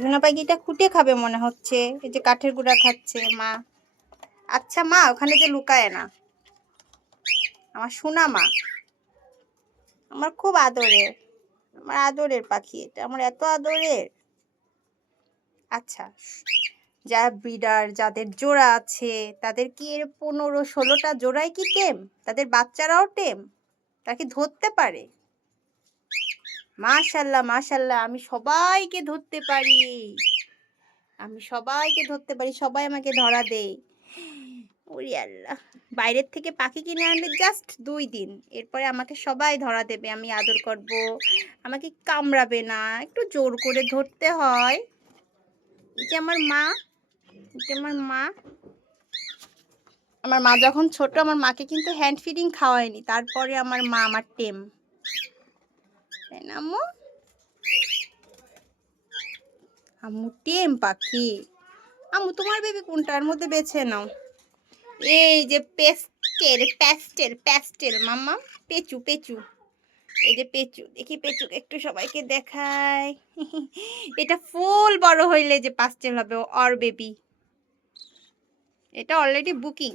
সোনা পাখিটা খুঁটে খাবে মনে হচ্ছে। এই যে কাঠের গুঁড়া খাচ্ছে মা। আচ্ছা মা, ওখানে যে লুকায় না, আমার সোনা মা, আমার খুব আদরের, আমার আদরের পাখি এটা, আমার এত আদরের। আচ্ছা, যারা ব্রিডার, যাদের জোড়া আছে, তাদের কি 15-16টা জোড়াই কি টেম? তাদের বাচ্চারাও টেম? তারা কি ধরতে পারে? মাশাল্লাহ মাশাল্লাহ, আমি সবাইকে ধরতে পারি, আমি সবাইকে ধরতে পারি, সবাই আমাকে ধরা দেয়। ওরে আল্লাহ, বাইরের থেকে পাখি কিনে আনলে জাস্ট 2 দিন, এরপরে আমাকে সবাই ধরা দেবে, আমি আদর করব, আমাকে কামড়াবে না, একটু জোর করে ধরতে হয়। এই যে আমার মা, এই যে আমার মা, আমার মা যখন ছোট আমার মাকে কিন্তু হ্যান্ড ফিডিং খাওয়ায়নি, তারপরে আমার মা আমার টেম, তাই না আম্মু? আম্মু টেম পাখি। আম্মু তোমার বেবি কোনটার মধ্যে বেছে নাও। এই যে পেস্টেল প্যাস্টেল প্যাস্টেল মাম্মা, পেচু পেচু, এই যে পেচু, দেখি পেচু একটু সবাইকে দেখায়। এটা ফুল বড় হইলে যে পাস্টেল হবে, অর বেবি, এটা অলরেডি বুকিং।